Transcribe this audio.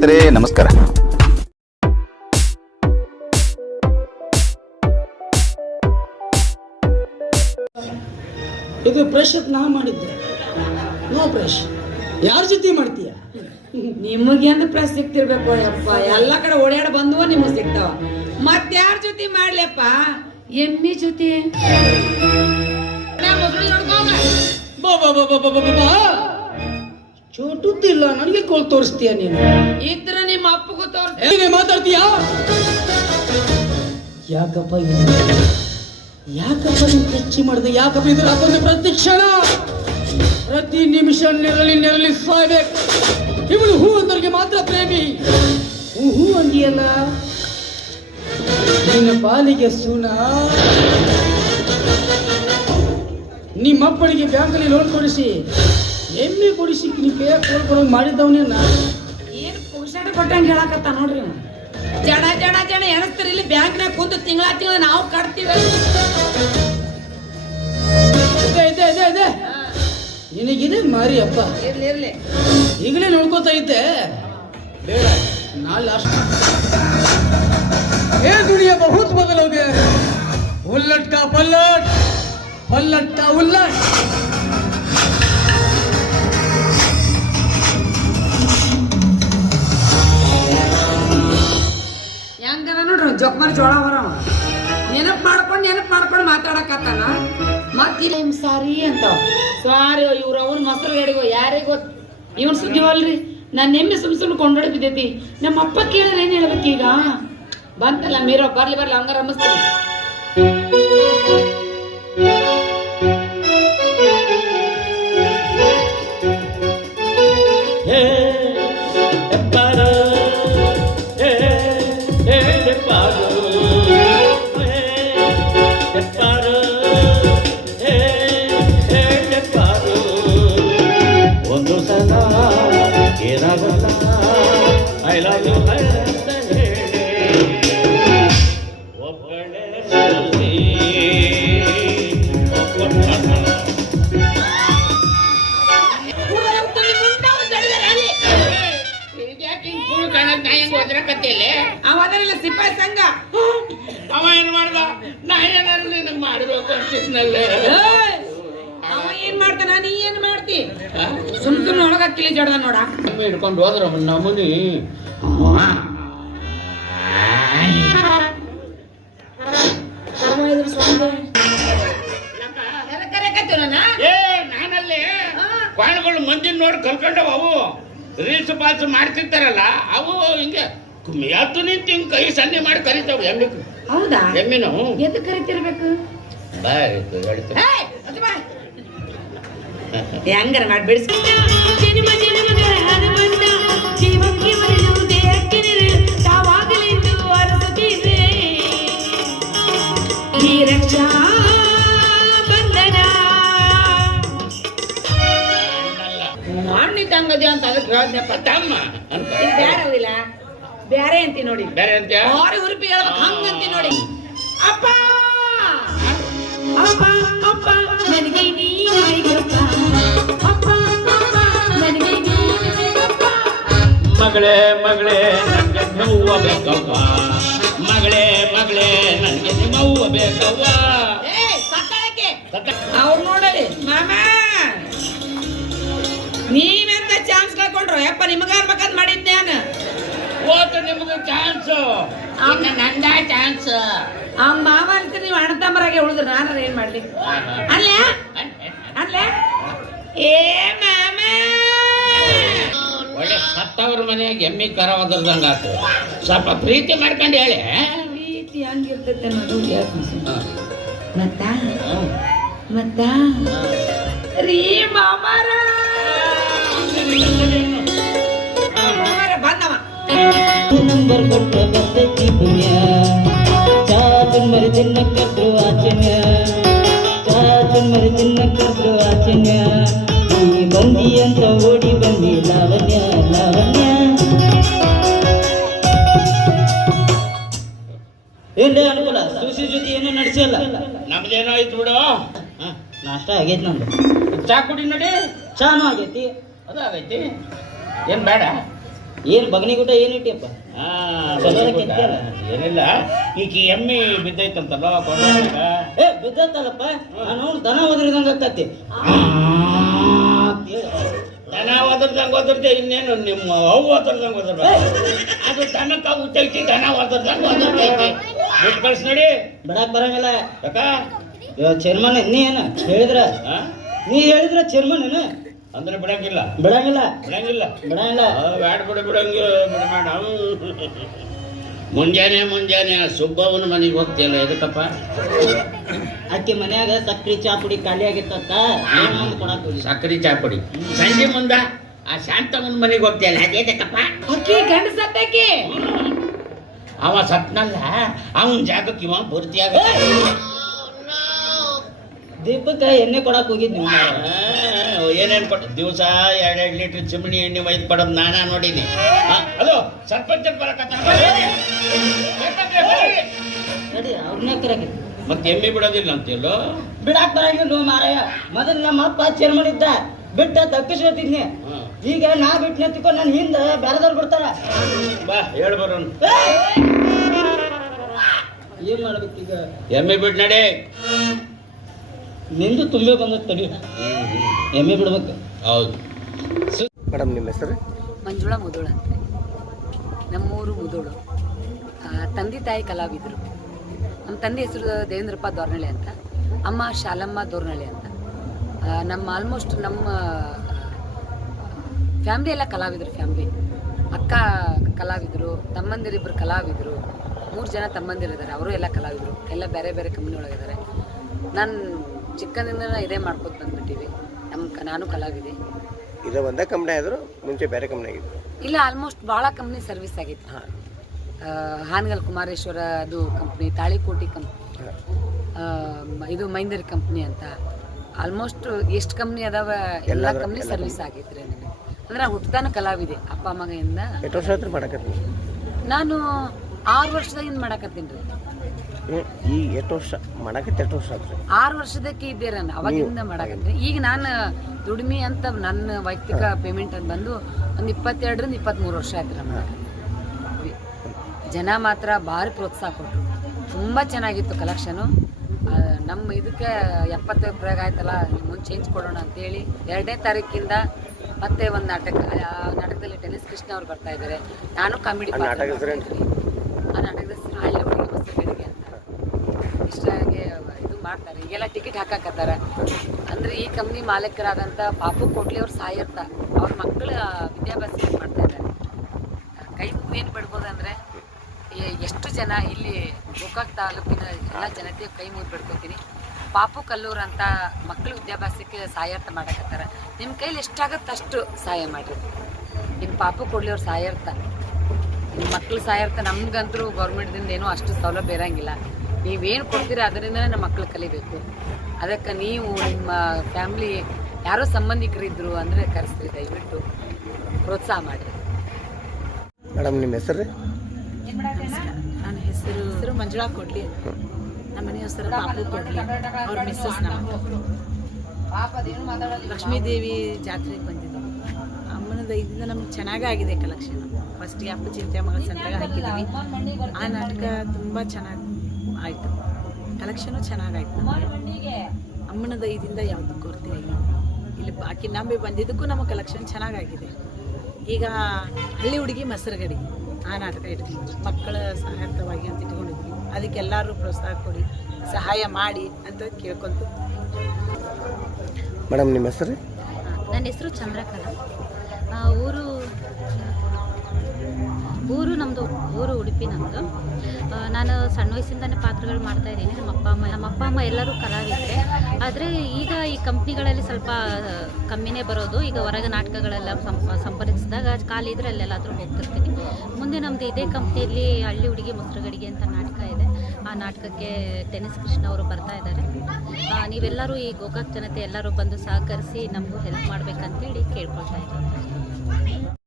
ಸ್ನೇಹಿತರೆ ನಮಸ್ಕಾರ. ಇದು ಬ್ರಷ್ ನಾ ಮಾಡಿದ್ದೆ. ನೋ ಬ್ರಷ್ ಯಾರ ಜೊತೆ ಮಾಡ್ತೀಯ? ನಿಮಗೇನು ಪ್ರಶ್ ಸಿಕ್ತಿರ್ಬೇಕು ಅಪ್ಪ ಎಲ್ಲ ಕಡೆ ಓಡಾಡ ಬಂದು ನಿಮಗೆ ಸಿಗ್ತಾವ? ಮತ್ತೆ ಯಾರ ಜೊತೆ ಮಾಡ್ಲಪ್ಪ? ಎಮ್ಮಿ ಜೊತೆ. ಬಾ ಬಾ ಬಾ ಬಾ ಬಾ ಬಾ ಬಾ. ಚೋಟುದ್ದಿಲ್ಲ ನನಗೆ ಕೋಲ್ ತೋರಿಸ್ತೀಯ ನೀನು? ಇದ್ರ ನಿಮ್ಮ ಅಪ್ಪಗೂ ತೋರಿಸ್ತೀನಿ. ಮಾತಾಡ್ತೀಯ ಮಾತಾಡ್ತೀಯಾ? ಯಾಕಪ್ಪ ಯಾಕಪ್ಪ ನೀನು ಹೆಚ್ಚಿ ಮಾಡಿದೆ? ಯಾಕಪ್ಪ ಇದ್ರ ಬಂದ ಪ್ರತಿ ಕ್ಷಣ ಪ್ರತಿ ನಿಮಿಷ ನೆರಳಿ ನೆರಳಿ ಸಾಯ್ಬೇಕು. ಇವಳು ಹೂ ಅಂದವ್ರಿಗೆ ಮಾತ್ರ ಪ್ರೇಮಿ. ಹೂ ಹೂ ಅಂದಿಯಲ್ಲ? ನಿನ್ನ ಪಾಲಿಗೆ ಸುನ? ನಿಮ್ಮಪ್ಪಳಿಗೆ ಬ್ಯಾಂಕಲ್ಲಿ ಲೋನ್ ಕೊಡಿಸಿ. ಎಮ್ಮೆ ಕೊಡಿ ಸಿಕ್ಕಿ ಕೈಯಾಗ ಕೋಲ್ ಬರೋಂಗ್ ಮಾಡಿದ್ದವನೇ ನಾ. ಏನ್ ಪುಕ್ಷಾಟ ಕೊಟ್ಟಂಗೆ ಹೇಳಕತ್ತ ನೋಡ್ರಿ ಇವ. ಜಡ ಜಡ ಜಡ ಎಣಸ್ತಾರ ಇಲ್ಲಿ ಬ್ಯಾಂಕ್ನಾಗ ಕುಂತು ತಿಂಗಳ ತಿಂಗಳ ನಾವು ಕಟ್ತೀವಿ. ಇದೆ ಇದೆ ಇದೆ ಇದೆ ನಿನಗಿದೆ ಮಾರಿ ಅಪ್ಪ. ಇರ್ಲಿ ಇರ್ಲಿ. ಈಗಲೇ ನೋಡ್ಕೋತಾ ಇದ್ದೆ. ಬೇಡ ನಾಳೆ ಲಾಸ್ಟ್ ಏ ದುನಿಯಾ ಬಹುತ್ ಬದಲೋಗೆ ಉಲ್ಲಟ್ ಕಾ ಪಲ್ಲಟ್ ಪಲ್ಲಟ್ಟ ಕಾ ಉಲ್ಲಟ್. ಹೆಂಗದ ಮತ್ ನಿಮ್ ಸಾರಿ ಅಂತ ಸಾರಿ, ಇವ್ರ ಅವನ್ ಮೊಸರು ಗಡಿಗೋ, ಯಾರಿಗ್ ಗೊತ್ತ ಇವನ್ ಸುದ್ದಿವಲ್ರಿ ನಾನ್ ಎಮ್ಮೆ ಸುಮ್ ಸುಮ್ ಕೊಂಡೋಡಿ ಬಿದ್ದೈತಿ ನಮ್ಮ ಅಪ್ಪ ಕೇಳಿದ್ರೆ ಏನ್ ಹೇಳ್ಬೇಕೀಗ ಬಂತಲ್ಲ, ಮೀರೋ, ಬರ್ಲಿ ಬರ್ಲಿ, ಹಂಗಾರ ರಮಿಸ್ತೀನಿ ಅವ ಏನ್ ಮಾಡ್ತಾನ? ನೀ ಏನ್ ಮಾಡ್ತಿ? ಸುಮ್ ಒಳಗ ಕಿಲಿ ಜಡ್ದ ನೋಡ. ಹಿಡ್ಕೊಂಡು ಹೋದ್ರ ನಮೂನಿ ಕ್ವಾಣಗಳು ಮಂದಿನ ನೋಡಿ ಕಲ್ಕೊಂಡವ ಅವು. ರೀಲ್ಸ್ ಪಾಲ್ಸ್ ಮಾಡ್ತಿರ್ತಾರಲ್ಲ ಅವು ಹಿಂಗೆ ಎದ್ದು ನಿಂತು ಹಿಂಗ್ ಕೈ ಸನ್ನೆ ಮಾಡಿ ಕರಿತಾವ ಎಮ್ಮೆ ಹೌದಾ? ಎಮ್ಮಿನವು. ಎದ್ದು ಕರಿತಿರ್ಬೇಕು? ಬಾರಿತು ಹೆಂಗಾರ ಮಾಡಿ ಬಿಡಿಸ್ಕೊ. ರಕ್ಷಾ ಅಂತ ಅಂತ. ಬೇರೆ ಬೇರೆ ಅಂತಿ ನೋಡಿ. ಬೇರೆ ಅಂತ ಅವ್ರ ಉರುಪಿ ಹೇಳ್ಬೇಕು ಹಂಗಂತಿ ನೋಡಿ. ಅಪ್ಪ! ಮಗಳೇ ಮಗಳೇ ನನಗೆ ನೋವ ಬೇಕವ್ವ. ಮಗಳೇ ಮಗಳೇ ನನಗೆ ನಿಮ್ಮವ್ವ ಬೇಕವ್ವ. ಅವ್ರು ನೋಡಲಿ ಮಾಮ. ನೀವೆಂತ ಚಾನ್ಸ್ ಕಳ್ಕೊಂಡ್ರು ಯಪ್ಪ ನಿಮಗಾರ್ಬೇಕಂತ ಮಾಡಿದ್ದೆ ನಾನು ನಿಮ್ದು ಚಾನ್ಸ್ ನಂದ ಚಾನ್ಸ್ ಅವ್ನ ಮಾವ ಅಂತ ನೀವು ಅಣ್ಣ ತಮ್ಮರಾಗೆ ಉಳಿದ್ರು ನಾನು ಏನ್ ಮಾಡ್ಲಿ? ಅಲ್ಲ ಅಲ್ಲ ಏ ಮಾಮ! ಒಳ್ಳೆ ಸತ್ತವ್ರ ಮನೆಯಾಗ ಎಮ್ಮಿ ಕರ ಒದರ್ದಂಗ ಆತು. ಸ್ವಲ್ಪ ಪ್ರೀತಿ ಮಾಡ್ಕೊಂಡು ಹೇಳಿ ಪ್ರೀತಿ ಹಂಗಿರ್ತೈತೆ ಅನ್ನೋದು ಮತ್ತ? ಮತ್ತ? ರೀ ಮಾಮಾರ! ನಂಬರ್ ಕೊಟ್ಟ ಬರ್ತೈತಿ ಪುಣ್ಯ ಚಾಚನ್ ಮರಿ ತಿನ್ನಕ್ಕದ್ರು ಆಚನ್ಯ ಚಾಚನ್ ಮರಿ ತಿನ್ನಕ್ಕದ್ರು ಆಚನ್ಯ ನೀ ಬಂದಿ ಅಂತ ಓಡಿ ಬಂದಿ ಲಾವಣ್ಯ ಲಾವಣ್ಯ. ಏನ್ರಿ ಅನುಕೂಲ? ಸೂಸಿ ಜೊತೆ ಏನೂ ನಡೆಸಿಲ್ಲ. ನಮ್ದೇನೋ ಆಯ್ತು ಬಿಡು ನಾಷ್ಟ ಆಗೈತಿ ನಂದು ಚಾ ಕುಡಿ ನೋಡಿ. ಚಾನು ಆಗೈತಿ. ಏನ್ ಬೇಡ ಏನು ಬೇಡ? ಏನು ಇಟ್ಟಿಯಪ್ಪ ಆ, ಚಲೋ ಕೆತ್ತಲ್ಲ. ಏನಿಲ್ಲ. ಈಗ ಎಮ್ಮಿ ಬಿದ್ದೈತಂತಲ್ಲ ಏ ಬಿದ್ದತ್ತಲ್ಲಪ್ಪ ನಾನು ದನ ಒದರಿದಂಗ ಆಗ್ತತಿ ದನ ಒದರ್ದಂಗ ಒದರ್ದೆ ಇನ್ನೇನು ನಿಮ್ಮ ಅವು ಒದರ್ದಂಗ ಒದರ್ದ ಅದು ದನಕ್ಕ ಉತ್ತೈತಿ ದನ ಒದರ್ದಂಗ ಒದರ್ತೈತಿ. ಬಿಟ್ಟು ಕಳ್ಸಿ ನೋಡಿ. ಬಿಡಕ್ ಬರಂಗಿಲ್ಲ. ಯಾಕ? ಚೇರ್ಮನ್ ನೀ ಏನು ಹೇಳಿದ್ರ? ನೀ ಹೇಳಿದ್ರ ಚೇರ್ಮನ್ ಏನು? ಅಂದ್ರೆ ಬಿಡಂಗಿಲ್ಲ. ಬಿಡಂಗಿಲ್ಲ. ಬಿಡಂಗಿಲ್ಲ. ಬಿಡಂಗಿಲ್ಲ. ಬೇಡ ಬ್ಯಾಡ ಬಿಡ ಬಿಡಂಗಿಲ್ಲ ಬಿಡಬೇಡ ಮುಂಜಾನೆ ಮುಂಜಾನೆ ಆ ಸುಬ್ಬವನ ಮನೆಗೆ ಹೋಗ್ತಿಯಲ್ಲ ಎದಕ್ಕಪ್ಪ? ಅಕ್ಕಿ ಮನ್ಯಾಗ ಸಕ್ರಿ ಚಾ ಪುಡಿ ಖಾಲಿ ಆಗಿತ್ತಂತ ಏನ್ ಮುಂದ್ ಕೊಡಾಕ್ ಹೋಗಿ ಸಕ್ಕರೆ ಚಾಪುಡಿ. ಸಂಜೆ ಮುಂದ ಆ ಶಾಂತಮ್ಮನ ಮನೆಗೆ ಹೋಗ್ತಿಯಲ್ಲ ಅದೇದಕ್ಕಪ್ಪ ಅಕ್ಕಿ ಗಂಡ ಸತ್ತಕ್ಕಿ. ಅವ ಸತ್ನಲ್ಲ ಅವನ ಜಾಗಕ್ಕೆ ಇವ ಭರ್ತಿಯಾಗ ದೀಪಕ್ಕ ಎಣ್ಣೆ ಕೊಡಕ್ಕೆ ಹೋಗಿದ್ ನೀವು ಏನೇನ್ ಕೊಟ್ಟು ದಿವಸ ಎರಡೆರಡು ಲೀಟರ್ ಚಿಮಣಿ ಎಣ್ಣೆ ಒಯ್ದು ಕೊಡೋದು ನಾನಾ ನೋಡೀನಿ. ಹಲೋ ಸರ್ಪಂಚ್ ನಡಿ ಅವ್ರನ್ನೇ ಕರೆಗೆ ಮತ್ತೆ ಎಮ್ಮೆ ಬಿಡೋದಿಲ್ಲ ಅಂತೀಯಲ್ಲೋ? ಬಿಡಾಕ್ ಬರಂಗಿಲ್ಲ ಮಾರಾಯ. ಮೊದಲು ನಮ್ಮ ಅಪ್ಪ ಚೇರ್ಮನ್ ಇದ್ದ ಬಿಟ್ಟ ತಪ್ಪಿಸ್ಕೊತಿದ್ನಿ. ಈಗ ನಾ ಬಿಟ್ಟು ನಿಂತ್ಕೊಂಡು ನನ್ನ ಹಿಂದೆ ಬೇರೆದವ್ರು ಬಿಡ್ತಾರ. ಬಾ ಹೇಳಿ ಬರೋಣ ಏನ್ ಈಗ? ಎಮ್ಮೆ ಬಿಟ್ಟು ನಡಿ. ನಿಂದು ತುಂಬೆ ಬಂದ ತಡಿ. ಎಮ್ಮೆ ಬಿಡ್ಬೇಕು. ಹೌದು. ಮೇಡಮ್ ನಿಮ್ಮ ಹೆಸರು? ಮಂಜುಳಾ ಮುದೋಳ ಅಂತ. ನಮ್ಮೂರು ಮುದೋಳು. ತಂದೆ ತಾಯಿ ಕಲಾವಿದರು. ನಮ್ಮ ತಂದೆ ಹೆಸರು ದೇವೇಂದ್ರಪ್ಪ ದೋರ್ನಳ್ಳಿ ಅಂತ. ಅಮ್ಮ ಶಾಲಮ್ಮ ದೋರ್ನಳ್ಳಿ ಅಂತ. ನಮ್ಮ ಆಲ್ಮೋಸ್ಟ್ ನಮ್ಮ ಫ್ಯಾಮ್ಲಿ ಎಲ್ಲ ಕಲಾವಿದರು ಫ್ಯಾಮ್ಲಿ ಅಕ್ಕ ಕಲಾವಿದರು ತಮ್ಮಂದಿರಿಬ್ಬರು ಕಲಾವಿದರು. ಮೂರು ಜನ ತಮ್ಮಂದಿರಿದ್ದಾರೆ ಅವರು ಎಲ್ಲ ಕಲಾವಿದರು. ಎಲ್ಲ ಬೇರೆ ಬೇರೆ ಕಂಪ್ನಿ ಒಳಗಿದ್ದಾರೆ. ನಾನು ಚಿಕ್ಕಂದಿಂದ ಇದೇ ಮಾಡ್ಕೊತ ಬಂದ್ಬಿಟ್ಟಿವಿ. ನಮ್ಮ ಕ- ನಾನು ಕಲಾವಿದೆ. ಇದು ಒಂದೇ ಕಂಪ್ನಿ ಆದ್ರು ಮುಂಚೆ ಬೇರೆ ಕಂಪ್ನಿ ಆಗಿತ್ತು. ಇಲ್ಲ ಆಲ್ಮೋಸ್ಟ್ ಭಾಳ ಕಂಪ್ನಿ ಸರ್ವಿಸ್ ಆಗಿತ್ತು. ಆ, ಹಾನಗಲ್ ಕುಮಾರೇಶ್ವರ ಅದು ಕಂಪ್ನಿ ತಾಳಿಕೋಟಿ ಕಂಪ್ನಿ ಇದು ಮೈಂದರ್ ಕಂಪ್ನಿ ಅಂತ. ಆಲ್ಮೋಸ್ಟ್ ಎಷ್ಟು ಕಂಪ್ನಿ ಅದಾವ ಎಲ್ಲ ಕಂಪ್ನಿ ಸರ್ವಿಸ್ ಆಗೈತ್ರಿ ನನಗೆ ಅಂದ್ರೆ ಹುಟ್ಟದಾನ ಕಲಾವಿದೆ ಅಪ್ಪ ಮಗಯಿಂದ ಎಷ್ಟು ವರ್ಷ ಆಯ್ತು ಮಾಡಕತ್ತಿ? ನಾನು ಆರು ವರ್ಷದಾಗಿಂದ ಮಾಡಕತ್ತೀನಿ ರೀ. ಈ ಎಷ್ಟು ವರ್ಷ ಮಾಡಕತ್ತಿ ಎಷ್ಟು ವರ್ಷ ಆಯ್ತು ಆರು ವರ್ಷದಕ್ಕೆ ಇದ್ದೆ ನಾನು ಅವಾಗಿಂದ ಮಾಡಕತ್ತೆ ಈಗ ನಾನು ದುಡಿಮೆ ಅಂತ ನನ್ನ ವೈಯಕ್ತಿಕ ಪೇಮೆಂಟ್ ಅಂತ ಬಂದು ಒಂದು ಇಪ್ಪತ್ತೆರಡರಿಂದ ಇಪ್ಪತ್ತ್ಮೂರು ವರ್ಷ ಆಯ್ತು ನಮ್ಮ ಜನ ಮಾತ್ರ ಭಾರಿ ಪ್ರೋತ್ಸಾಹ ಕೊಟ್ಟರು ತುಂಬ ಚೆನ್ನಾಗಿತ್ತು ಕಲೆಕ್ಷನು ನಮ್ಮ ಇದಕ್ಕೆ ಎಪ್ಪತ್ತು ಪ್ರಯೋಗ ಆಯ್ತಲ್ಲ ಮುಂದೆ ಚೇಂಜ್ ಕೊಡೋಣ ಅಂತೇಳಿ ಎರಡನೇ ತಾರೀಕಿಂದ ಮತ್ತೆ ಒಂದು ನಾಟಕ ಆ ನಾಟಕದಲ್ಲಿ ಟೆನಿಸ್ ಕೃಷ್ಣ ಅವ್ರು ಬರ್ತಾ ಇದ್ದಾರೆ ನಾನು ಕಾಮಿಡಿ ಆ? ನಾಟಕದ ಹುಡುಗಿ ಬಸ್ಸಗಳಿಗೆ ಅಂತ. ಇಷ್ಟಾಗಿ ಇದು ಮಾಡ್ತಾರೆ. ಈಗೆಲ್ಲ ಟಿಕೆಟ್ ಹಾಕಾಕತ್ತಾರ. ಅಂದ್ರೆ ಈ ಕಂಪ್ನಿ ಮಾಲೀಕರಾದಂಥ ಪಾಪು ಕೋಟ್ಲಿ ಅವ್ರು ಸಾಯಿರ್ತ ಅವ್ರ ಮಕ್ಕಳ ವಿದ್ಯಾಭ್ಯಾಸ ಮಾಡ್ತಾ ಇದ್ದಾರೆ. ಕೈ ಏನು ಬಿಡ್ಬೋದಂದ್ರೆ ಎಷ್ಟು ಜನ ಇಲ್ಲಿ ಗೋಕಾಕ್ ತಾಲೂಕಿನ ಎಲ್ಲ ಜನತೆ ಕೈ ಮುಗಿದು ಬಿಡ್ಕೊತೀನಿ. ಪಾಪು ಕಲ್ಲೂರ್ ಅಂತ ಮಕ್ಕಳು ವಿದ್ಯಾಭ್ಯಾಸಕ್ಕೆ ಸಹಾಯಾರ್ಥ ಮಾಡಕತ್ತಾರ. ನಿಮ್ಮ ಕೈಲಿ ಎಷ್ಟಾಗತ್ತೆ ಅಷ್ಟು ಸಹಾಯ ಮಾಡಿರಿ. ನಿಮ್ಮ ಪಾಪು ಕೊಡ್ಲಿ ಅವ್ರು ಸಹಾಯಾರ್ಥ ನಿಮ್ಮ ಮಕ್ಕಳು ಸಹಾಯಾರ್ಥ ನಮ್ಗಂತರೂ ಗೌರ್ಮೆಂಟ್ದಿಂದ ಏನೂ ಅಷ್ಟು ಸೌಲಭ್ಯ ಇರಂಗಿಲ್ಲ. ನೀವೇನು ಕೊಡ್ತೀರ ಅದರಿಂದನೇ ನಮ್ಮ ಮಕ್ಕಳು ಕಲಿಬೇಕು. ಅದಕ್ಕೆ ನೀವು ನಿಮ್ಮ ಫ್ಯಾಮ್ಲಿ ಯಾರೋ ಸಂಬಂಧಿಕರಿದ್ರು ಅಂದರೆ ಕರೆಸ್ರಿ ದಯವಿಟ್ಟು ಪ್ರೋತ್ಸಾಹ ಮಾಡಿರಿ. ಮೇಡಮ್ ನಿಮ್ಮ ಹೆಸರು? ನನ್ನ ಹೆಸರು ಹೆಸರು ಮಂಜುಳಾ ಕೊಡ್ಲಿ. ನಮ್ಮ ಮನೆ ಹೆಸರು ಪಾಪು ಕೊಡ್ಲಿ. ಅವ್ರ ಮಿಸ್ಸಸ್ ನಮ್ಮ ಲಕ್ಷ್ಮೀ ದೇವಿ ಜಾತ್ರೆಗೆ ಬಂದಿದ್ದು ಅಮ್ಮನ ಇದರಿಂದ ನಮ್ಗೆ ಚೆನ್ನಾಗಾಗಿದೆ ಕಲೆಕ್ಷನ್. ಫಸ್ಟ್ಗೆ ಅಪ್ಪ ಚಿಂತೆ ಮಗಳ ಸಂತಾಗ ಹಾಕಿದ್ದೀವಿ ಆ ನಾಟಕ ತುಂಬ ಚೆನ್ನಾಗಿ ಆಯಿತು. ಕಲೆಕ್ಷನು ಚೆನ್ನಾಗಾಯ್ತು ಅಮ್ಮನ ದಯದಿಂದ ಯಾವುದು ಕೊರತೆ ಇಲ್ಲ. ಇಲ್ಲಿ ಬಾಕಿ ನಂಬಿ ಬಂದಿದ್ದಕ್ಕೂ ನಮ್ಮ ಕಲೆಕ್ಷನ್ ಚೆನ್ನಾಗಾಗಿದೆ. ಈಗ ಹಳ್ಳಿ ಹುಡುಗಿ ಮೊಸರುಗಡಿ ಆ ನಾಟಕ ಇಟ್ಕೊಂಡು ಮಕ್ಕಳ ಸಹಾಯಕವಾಗಿ ಅಂತ ಇಟ್ಕೊಂಡಿದ್ವಿ. ಅದಕ್ಕೆಲ್ಲರೂ ಪ್ರೋತ್ಸಾಹ ಕೊಡಿ ಸಹಾಯ ಮಾಡಿ ಅಂತ ಕೇಳ್ಕೊಂತು. ಮೇಡಮ್ ನಿಮ್ಮ ಹೆಸರು? ನನ್ನ ಹೆಸರು ಚಂದ್ರಕಲಾ. ಆ, ಊರು ಊರು ನಮ್ಮದು ಊರು ಉಡುಪಿ ನಮ್ಮದು ನಾನು ಸಣ್ಣ ವಯಸ್ಸಿಂದನೇ ಪಾತ್ರಗಳು ಮಾಡ್ತಾ ಇದ್ದೀನಿ. ನಮ್ಮ ಅಪ್ಪ, ಅಮ್ಮ, ನಮ್ಮ ಅಪ್ಪ, ಅಮ್ಮ ಎಲ್ಲರೂ ಕಲಾವಿದ್ರೆ ಆದರೆ ಈಗ ಈ ಕಂಪ್ನಿಗಳಲ್ಲಿ ಸ್ವಲ್ಪ ಕಮ್ಮಿನೇ ಬರೋದು. ಈಗ ಹೊರಗೆ ನಾಟಕಗಳೆಲ್ಲ ಸಂಪ ಸಂಪರ್ಕಿಸಿದಾಗ ಖಾಲಿ ಇದ್ರೆ ಅಲ್ಲೆಲ್ಲಾದರೂ ಹೋಗ್ತಿರ್ತೀನಿ ಮುಂದೆ ನಮ್ಮದು ಇದೇ ಕಂಪ್ನಿಯಲ್ಲಿ ಹಳ್ಳಿ ಹುಡುಗಿ ಮೊಸರುಗಡಿಗೆ ಅಂತ ನಾಟಕ ಇದೆ. ಆ ನಾಟಕಕ್ಕೆ ಟೆನಿಸ್ ಕೃಷ್ಣ ಅವರು ಬರ್ತಾ ಇದ್ದಾರೆ. ನೀವೆಲ್ಲರೂ ಈ ಗೋಕಾಕ್ ಜನತೆ ಎಲ್ಲರೂ ಬಂದು ಸಹಕರಿಸಿ ನಮಗೂ ಹೆಲ್ಪ್ ಮಾಡಬೇಕಂತೇಳಿ ಕೇಳ್ಕೊಳ್ತಾ ಇದ್ದೀನಿ.